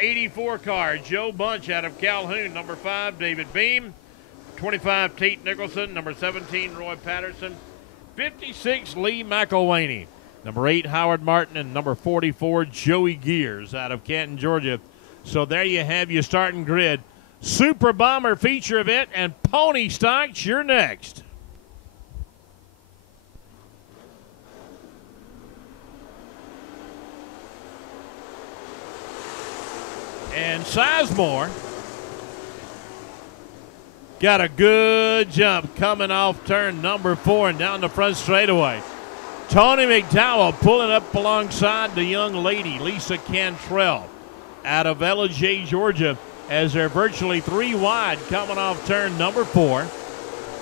84 car, Joe Bunch out of Calhoun. Number 5, David Beam. 25, Tate Nicholson. Number 17, Roy Patterson. 56, Lee McElwaney. Number 8, Howard Martin. And number 44, Joey Gears out of Canton, Georgia. So there you have your starting grid. Super Bomber feature event and Pony Stocks, you're next. And Sizemore got a good jump coming off turn number 4 and down the front straightaway. Tony McDowell pulling up alongside the young lady, Lisa Cantrell, out of LJ, Georgia, as they're virtually 3 wide coming off turn number 4.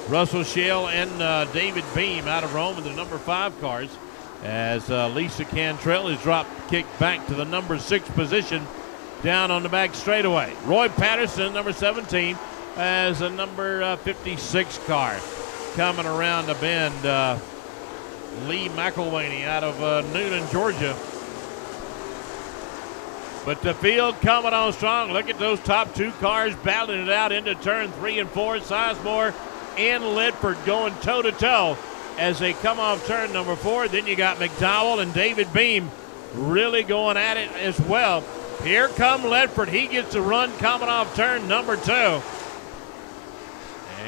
Russell Shell and David Beam out of Rome in the number 5 cars, as Lisa Cantrell is kicked back to the number 6 position down on the back straightaway. Roy Patterson, number 17, as a number 56 car. Coming around the bend, Lee McElwaney out of Noonan, Georgia. But the field coming on strong. Look at those top 2 cars battling it out into turn 3 and 4. Sizemore and Ledford going toe-to-toe as they come off turn number 4. Then you got McDowell and David Beam really going at it as well. Here come Ledford. He gets a run coming off turn number 2.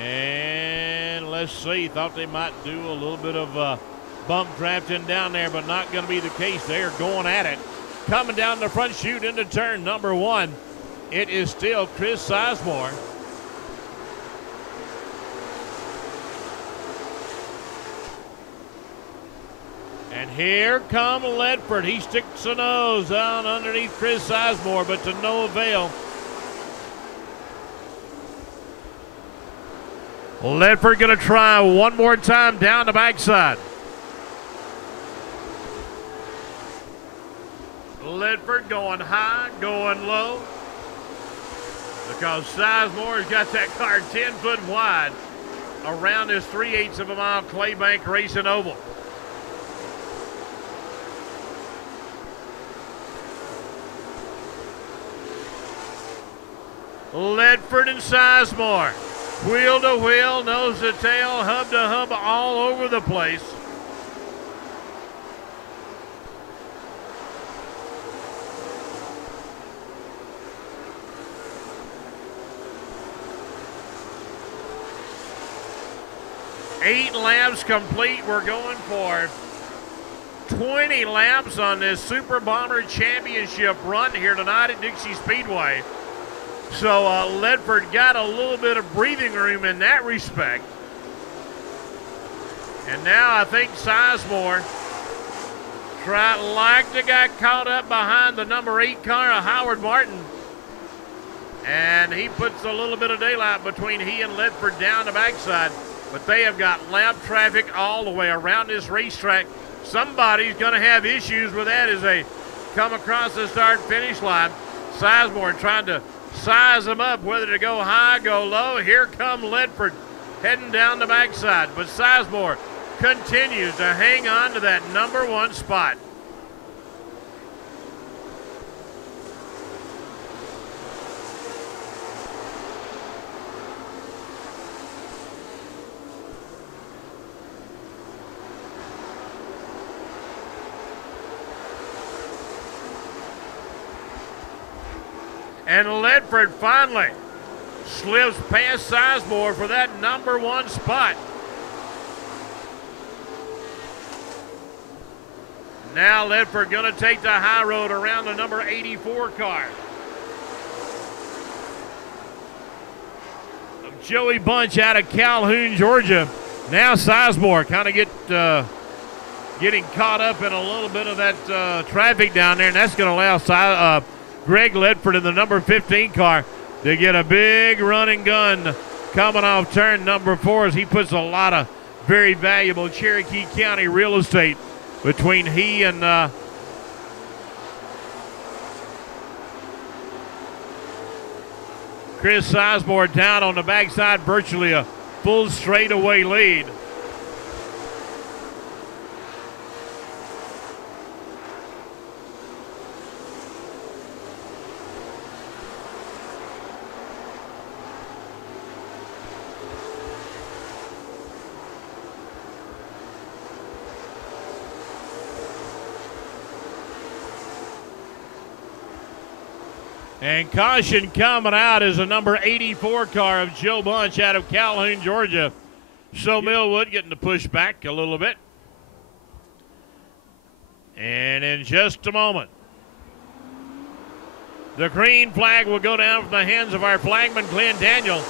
And let's see. Thought they might do a little bit of bump drafting down there, but not going to be the case. They're going at it. Coming down the front chute into turn number 1. It is still Chris Sizemore. And here come Ledford. He sticks a nose down underneath Chris Sizemore, but to no avail. Ledford going to try one more time down the backside. Ledford going high, going low, because Sizemore has got that car 10 foot wide around this 3/8 of a mile Claybank Racing Oval. Ledford and Sizemore, wheel to wheel, nose to tail, hub to hub, all over the place. Eight laps complete. We're going for 20 laps on this Super Bomber Championship run here tonight at Dixie Speedway. So Ledford got a little bit of breathing room in that respect. And now I think Sizemore got caught up behind the number 8 car of Howard Martin. And he puts a little bit of daylight between he and Ledford down the backside. But they have got lap traffic all the way around this racetrack. Somebody's going to have issues with that as they come across the start-finish line. Sizemore trying to size them up, whether to go high, go low. Here come Ledford heading down the backside. But Sizemore continues to hang on to that number 1 spot. And Ledford finally slips past Sizemore for that number 1 spot. Now Ledford going to take the high road around the number 84 car. Joey Bunch out of Calhoun, Georgia. Now Sizemore kind of getting caught up in a little bit of that traffic down there, and that's going to allow Greg Ledford in the number 15 car to get a big running gun coming off turn number 4 as he puts a lot of very valuable Cherokee County real estate between he and Chris Sizemore down on the backside, virtually a full straightaway lead. And caution coming out is a number 84 car of Joe Bunch out of Calhoun, Georgia. So Millwood getting to push back a little bit. And in just a moment, the green flag will go down from the hands of our flagman, Glenn Daniel.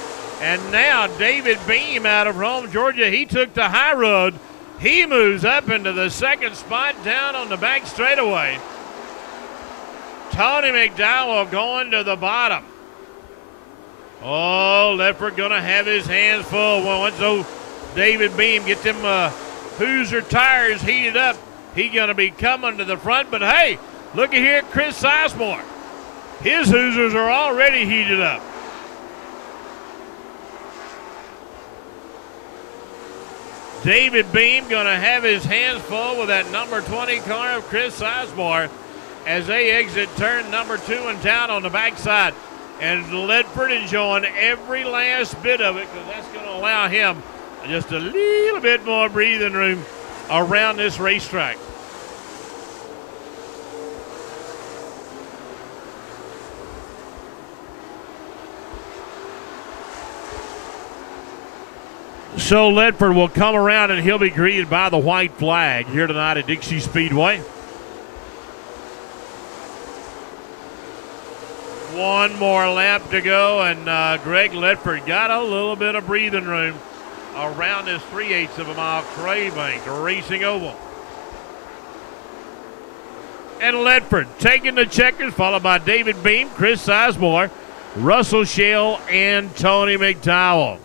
And now David Beam out of Rome, Georgia. He took the high road. He moves up into the second spot down on the back straightaway. Tony McDowell going to the bottom. Oh, Ledford going to have his hands full. Well, once those David Beam get them Hoosier tires heated up, he's going to be coming to the front. But, hey, look at here, Chris Sizemore. His Hoosiers are already heated up. David Beam going to have his hands full with that number 20 car of Chris Sizemore as they exit turn number 2 in town on the backside. And Ledford enjoying every last bit of it because that's going to allow him just a little bit more breathing room around this racetrack. So Ledford will come around and he'll be greeted by the white flag here tonight at Dixie Speedway. One more lap to go, and Greg Ledford got a little bit of breathing room around this 3/8 of a mile Craybank racing oval. And Ledford taking the checkers, followed by David Beam, Chris Sizemore, Russell Shell, and Tony McDowell.